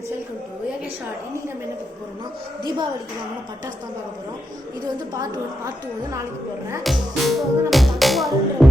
Friends, welcome to AK short. இன்னைக்கு நம்ம என்ன பார்க்க போகிறோம்னா, தீபாவளிக்கு நம்ம பட்டாசு தான் பார்க்க போகிறோம். இது வந்து பார்ட் 1, பார்ட் 2 வந்து நாளைக்கு போடுறேன். இப்போ வந்து நம்ம தக்குவாருன்ற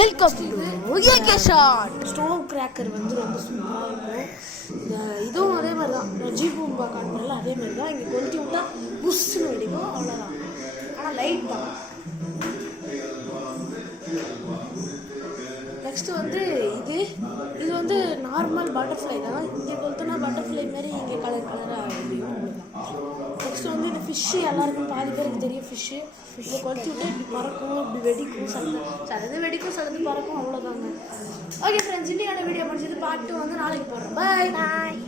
welcome to AK short. Stove cracker வந்து ரொம்ப சூப்பராக இருக்கும். இதுவும் அதே மாதிரி தான், ஜீபூம்பா காட்டுறல அதே மாதிரி தான். இங்கே கொளுத்தி விட்டா புஷ்ஷுன்னு வெடிக்கும், அவ்வளோதான். ஆனால் லைட் தான். நெக்ஸ்ட்டு வந்து இது வந்து நார்மல் பட்டர்ஃப்ளை தான். இங்கே கொளுத்துனா பட்டர்ஃப்ளை மாதிரி இங்கே கலர் கலராக வெடிக்கும், அவ்வளோதான். நெக்ஸ்ட்டு வந்து இந்த ஃபிஷ்ஷு எல்லாருக்கும் பாதி பேருக்கு தெரியும். ஃபிஷ்ஷு இதை கொளுத்தி விட்டு இப்படி பறக்கும், இப்படி வெடிக்கும், சிலது வெடிக்கும், சிலது பறக்கும், அவ்வளோதாங்க. ஓகே ஃப்ரெண்ட்ஸ், இன்னையோட வீடியோ முடிச்சது பார்ட் 2 வந்து நாளைக்கு போடுறேன். பாய்.